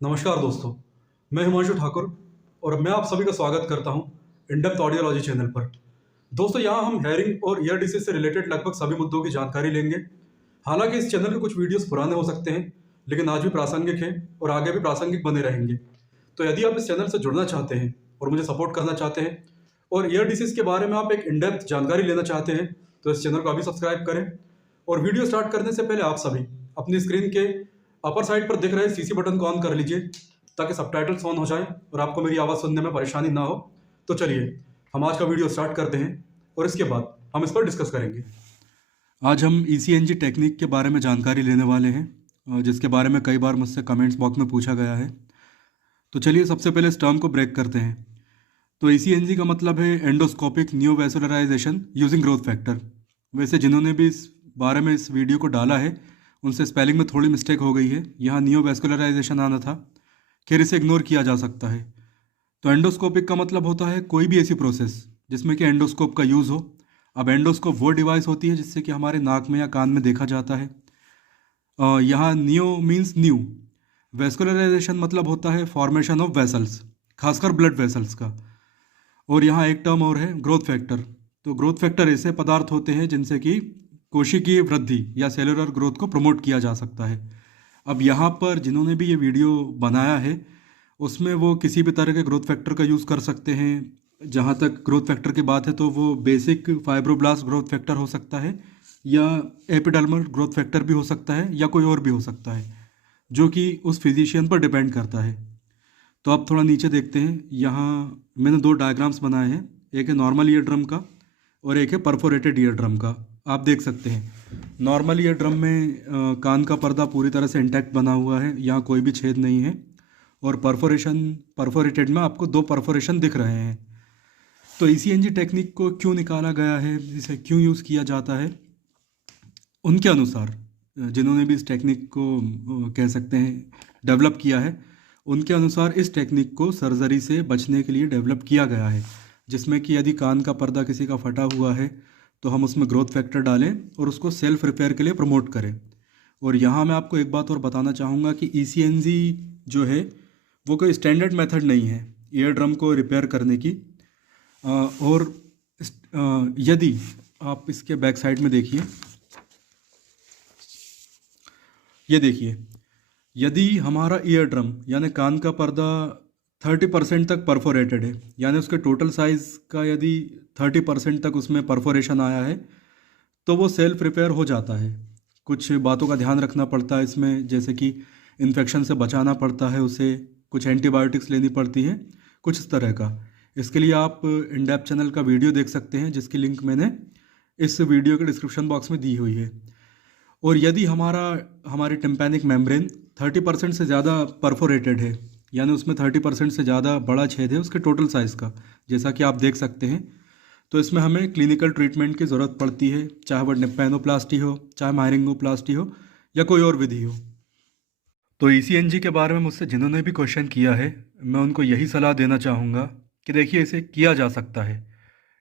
नमस्कार दोस्तों, मैं हिमांशु ठाकुर और मैं आप सभी का स्वागत करता हूं इन डेप्थ ऑडियोलॉजी चैनल पर। दोस्तों, यहां हम हेयरिंग और ईयर डिसीज से रिलेटेड लगभग सभी मुद्दों की जानकारी लेंगे। हालांकि इस चैनल के कुछ वीडियोस पुराने हो सकते हैं, लेकिन आज भी प्रासंगिक हैं और आगे भी प्रासंगिक बने रहेंगे। तो यदि आप इस चैनल से जुड़ना चाहते हैं और मुझे सपोर्ट करना चाहते हैं और ईयर डिसीज के बारे में आप एक इन डेप्थ जानकारी लेना चाहते हैं, तो इस चैनल को अभी सब्सक्राइब करें। और वीडियो स्टार्ट करने से पहले आप सभी अपनी स्क्रीन के अपर साइड पर दिख रहे सीसी बटन को ऑन कर लीजिए, ताकि सबटाइटल्स ऑन हो जाएं और आपको मेरी आवाज़ सुनने में परेशानी ना हो। तो चलिए हम आज का वीडियो स्टार्ट करते हैं और इसके बाद हम इस पर डिस्कस करेंगे। आज हम ईसीएनजी टेक्निक के बारे में जानकारी लेने वाले हैं, जिसके बारे में कई बार मुझसे कमेंट्स बॉक्स में पूछा गया है। तो चलिए सबसे पहले इस टर्म को ब्रेक करते हैं। तो ईसीएनजी का मतलब है एंडोस्कोपिक न्यूवेसुलराइजेशन यूजिंग ग्रोथ फैक्टर। वैसे जिन्होंने भी इस बारे में इस वीडियो को डाला है उनसे स्पेलिंग में थोड़ी मिस्टेक हो गई है, यहाँ न्यूवेस्कुलराइजेशन आना था। खैर, इसे इग्नोर किया जा सकता है। तो एंडोस्कोपिक का मतलब होता है कोई भी ऐसी प्रोसेस जिसमें कि एंडोस्कोप का यूज़ हो। अब एंडोस्कोप वो डिवाइस होती है जिससे कि हमारे नाक में या कान में देखा जाता है। यहाँ नियो मीन्स न्यू। वेस्कुलराइजेशन मतलब होता है फॉर्मेशन ऑफ वेसल्स, खासकर ब्लड वेसल्स का। और यहाँ एक टर्म और है ग्रोथ फैक्टर। तो ग्रोथ फैक्टर ऐसे पदार्थ होते हैं जिनसे कि कोशिकीय वृद्धि या सेलुलर ग्रोथ को प्रमोट किया जा सकता है। अब यहाँ पर जिन्होंने भी ये वीडियो बनाया है उसमें वो किसी भी तरह के ग्रोथ फैक्टर का यूज़ कर सकते हैं। जहाँ तक ग्रोथ फैक्टर की बात है तो वो बेसिक फाइब्रोब्लास्ट ग्रोथ फैक्टर हो सकता है या एपिडर्मल ग्रोथ फैक्टर भी हो सकता है या कोई और भी हो सकता है, जो कि उस फिजिशियन पर डिपेंड करता है। तो अब थोड़ा नीचे देखते हैं। यहाँ मैंने दो डायग्राम्स बनाए हैं, एक है नॉर्मल ईयर ड्रम का और एक है परफोरेटेड ईयर ड्रम का। आप देख सकते हैं नॉर्मल ईयर ड्रम में कान का पर्दा पूरी तरह से इंटैक्ट बना हुआ है, यहाँ कोई भी छेद नहीं है। और परफोरेटेड में आपको दो परफोरेशन दिख रहे हैं। तो ईसीएनजी टेक्निक को क्यों निकाला गया है, इसे क्यों यूज़ किया जाता है, उनके अनुसार जिन्होंने भी इस टेक्निक को कह सकते हैं डेवलप किया है, उनके अनुसार इस टेक्निक को सर्जरी से बचने के लिए डेवलप किया गया है, जिसमें कि यदि कान का पर्दा किसी का फटा हुआ है तो हम उसमें ग्रोथ फैक्टर डालें और उसको सेल्फ रिपेयर के लिए प्रमोट करें। और यहाँ मैं आपको एक बात और बताना चाहूँगा कि ईसीएनजी जो है वो कोई स्टैंडर्ड मेथड नहीं है ईयर ड्रम को रिपेयर करने की। और यदि आप इसके बैक साइड में देखिए, ये देखिए, यदि हमारा ईयर ड्रम यानी कान का पर्दा 30% तक परफोरेटेड है, यानी उसके टोटल साइज़ का यदि 30% तक उसमें परफोरेशन आया है तो वो सेल्फ रिपेयर हो जाता है। कुछ बातों का ध्यान रखना पड़ता है इसमें, जैसे कि इन्फेक्शन से बचाना पड़ता है उसे, कुछ एंटीबायोटिक्स लेनी पड़ती हैं, कुछ इस तरह का। इसके लिए आप इन डेप्थ चैनल का वीडियो देख सकते हैं, जिसकी लिंक मैंने इस वीडियो के डिस्क्रिप्शन बॉक्स में दी हुई है। और यदि हमारी टिम्पैनिक मेम्ब्रेन 30% से ज़्यादा परफोरेटेड है, यानी उसमें 30% से ज़्यादा बड़ा छेद है उसके टोटल साइज़ का, जैसा कि आप देख सकते हैं, तो इसमें हमें क्लिनिकल ट्रीटमेंट की ज़रूरत पड़ती है, चाहे वह निप्पैनोप्लास्टी हो, चाहे मायरिंगोप्लास्टी हो या कोई और विधि हो। तो ईसीएनजी के बारे में मुझसे जिन्होंने भी क्वेश्चन किया है, मैं उनको यही सलाह देना चाहूँगा कि देखिए, इसे किया जा सकता है,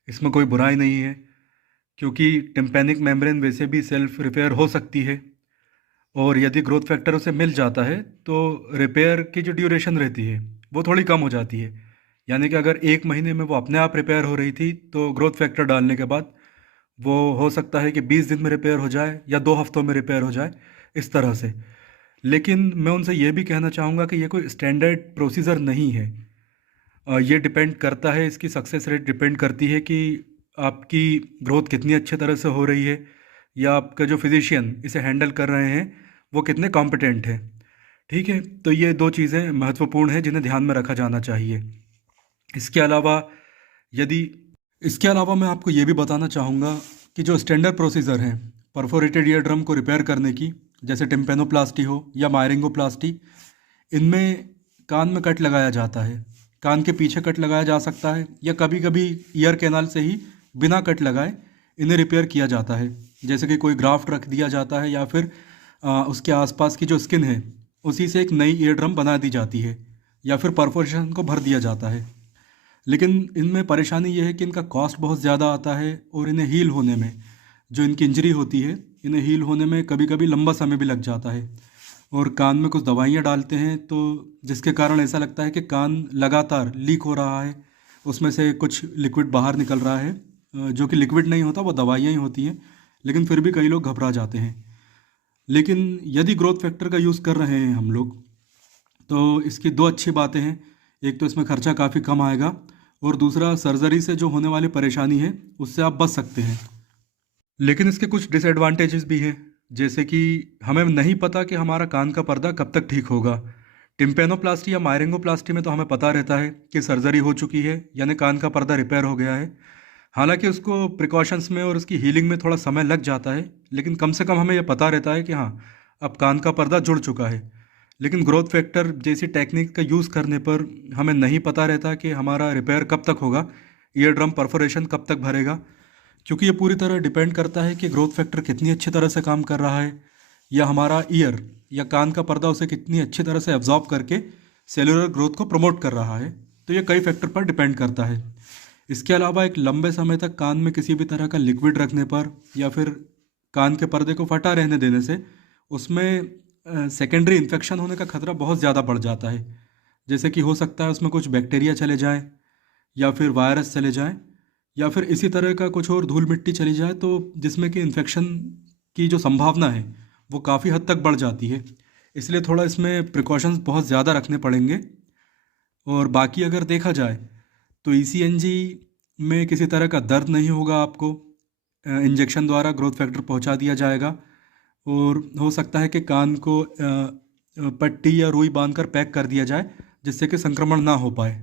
इसमें कोई बुराई नहीं है, क्योंकि टिम्पैनिक मेम्ब्रेन वैसे भी सेल्फ रिपेयर हो सकती है। और यदि ग्रोथ फैक्टर उसे मिल जाता है तो रिपेयर की जो ड्यूरेशन रहती है वो थोड़ी कम हो जाती है। यानी कि अगर 1 महीने में वो अपने आप रिपेयर हो रही थी तो ग्रोथ फैक्टर डालने के बाद वो हो सकता है कि 20 दिन में रिपेयर हो जाए या 2 हफ्तों में रिपेयर हो जाए, इस तरह से। लेकिन मैं उनसे ये भी कहना चाहूँगा कि ये कोई स्टैंडर्ड प्रोसीजर नहीं है। ये डिपेंड करता है, इसकी सक्सेस रेट डिपेंड करती है कि आपकी ग्रोथ कितनी अच्छे तरह से हो रही है या आपका जो फिजिशियन इसे हैंडल कर रहे हैं वो कितने कॉम्पिटेंट हैं। ठीक है, तो ये दो चीज़ें महत्वपूर्ण हैं जिन्हें ध्यान में रखा जाना चाहिए। इसके अलावा यदि इसके अलावा मैं आपको ये भी बताना चाहूँगा कि जो स्टैंडर्ड प्रोसीजर हैं परफोरेटेड ईयर ड्रम को रिपेयर करने की, जैसे टिम्पेनोप्लास्टी हो या मायरिंगोप्लास्टी, इनमें कान में कट लगाया जाता है, कान के पीछे कट लगाया जा सकता है या कभी कभी ईयर कैनाल से ही बिना कट लगाए इन्हें रिपेयर किया जाता है। जैसे कि कोई ग्राफ्ट रख दिया जाता है या फिर उसके आसपास की जो स्किन है उसी से एक नई ईयर ड्रम बना दी जाती है या फिर परफोरेशन को भर दिया जाता है। लेकिन इनमें परेशानी ये है कि इनका कॉस्ट बहुत ज़्यादा आता है और इन्हें हील होने में, जो इनकी इंजरी होती है, इन्हें हील होने में कभी कभी लंबा समय भी लग जाता है। और कान में कुछ दवाइयाँ डालते हैं, तो जिसके कारण ऐसा लगता है कि कान लगातार लीक हो रहा है, उसमें से कुछ लिक्विड बाहर निकल रहा है, जो कि लिक्विड नहीं होता, वो दवाइयाँ ही होती हैं। लेकिन फिर भी कई लोग घबरा जाते हैं। लेकिन यदि ग्रोथ फैक्टर का यूज़ कर रहे हैं हम लोग, तो इसकी दो अच्छी बातें हैं। एक तो इसमें खर्चा काफ़ी कम आएगा, और दूसरा सर्जरी से जो होने वाली परेशानी है उससे आप बच सकते हैं। लेकिन इसके कुछ डिसएडवांटेजेस भी हैं, जैसे कि हमें नहीं पता कि हमारा कान का पर्दा कब तक ठीक होगा। टिम्पेनोप्लास्टी या मायरिंगोप्लास्टी में तो हमें पता रहता है कि सर्जरी हो चुकी है, यानी कान का पर्दा रिपेयर हो गया है। हालांकि उसको प्रिकॉशंस में और उसकी हीलिंग में थोड़ा समय लग जाता है, लेकिन कम से कम हमें यह पता रहता है कि हाँ, अब कान का पर्दा जुड़ चुका है। लेकिन ग्रोथ फैक्टर जैसी टेक्निक का यूज़ करने पर हमें नहीं पता रहता कि हमारा रिपेयर कब तक होगा, ईयर ड्रम परफोरेशन कब तक भरेगा, क्योंकि ये पूरी तरह डिपेंड करता है कि ग्रोथ फैक्टर कितनी अच्छी तरह से काम कर रहा है, या हमारा ईयर या कान का पर्दा उसे कितनी अच्छी तरह से एब्जॉर्ब करके सेलुलर ग्रोथ को प्रमोट कर रहा है। तो ये कई फैक्टर पर डिपेंड करता है। इसके अलावा एक लंबे समय तक कान में किसी भी तरह का लिक्विड रखने पर, या फिर कान के पर्दे को फटा रहने देने से उसमें सेकेंडरी इन्फेक्शन होने का खतरा बहुत ज़्यादा बढ़ जाता है। जैसे कि हो सकता है उसमें कुछ बैक्टीरिया चले जाएं, या फिर वायरस चले जाएं, या फिर इसी तरह का कुछ और धूल मिट्टी चली जाए, तो जिसमें कि इन्फेक्शन की जो संभावना है वो काफ़ी हद तक बढ़ जाती है। इसलिए थोड़ा इसमें प्रिकॉशंस बहुत ज़्यादा रखने पड़ेंगे। और बाकी अगर देखा जाए तो ईसीएनजी में किसी तरह का दर्द नहीं होगा आपको, इंजेक्शन द्वारा ग्रोथ फैक्टर पहुंचा दिया जाएगा, और हो सकता है कि कान को पट्टी या रुई बांधकर पैक कर दिया जाए, जिससे कि संक्रमण ना हो पाए।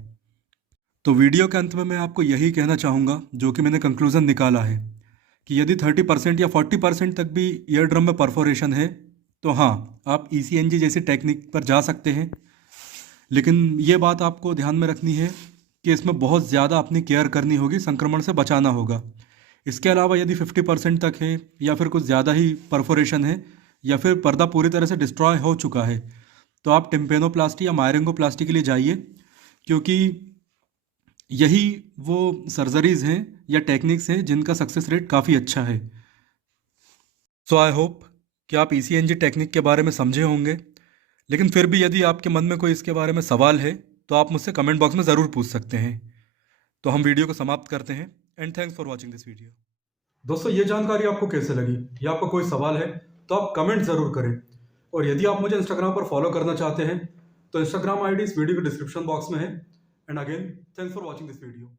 तो वीडियो के अंत में मैं आपको यही कहना चाहूँगा, जो कि मैंने कंक्लूज़न निकाला है, कि यदि 30% या 40% तक भी ईयर ड्रम में परफोरेशन है, तो हाँ, आप ईसीएनजी जैसी टेक्निक पर जा सकते हैं। लेकिन ये बात आपको ध्यान में रखनी है कि इसमें बहुत ज़्यादा अपनी केयर करनी होगी, संक्रमण से बचाना होगा। इसके अलावा यदि 50% तक है, या फिर कुछ ज़्यादा ही परफोरेशन है, या फिर पर्दा पूरी तरह से डिस्ट्रॉय हो चुका है, तो आप टिम्पेनोप्लास्टी या मायरिंगोप्लास्टी के लिए जाइए, क्योंकि यही वो सर्जरीज़ हैं या टेक्निक्स हैं जिनका सक्सेस रेट काफ़ी अच्छा है। सो आई होप कि आप ईसीएनजी टेक्निक के बारे में समझे होंगे। लेकिन फिर भी यदि आपके मन में कोई इसके बारे में सवाल है, तो आप मुझसे कमेंट बॉक्स में ज़रूर पूछ सकते हैं। तो हम वीडियो को समाप्त करते हैं, and thanks for watching this video. दोस्तों, ये जानकारी आपको कैसे लगी, या आपको कोई सवाल है तो आप कमेंट ज़रूर करें। और यदि आप मुझे इंस्टाग्राम पर फॉलो करना चाहते हैं, तो इंस्टाग्राम आईडी इस वीडियो के डिस्क्रिप्शन बॉक्स में है। And again, thanks for watching this video.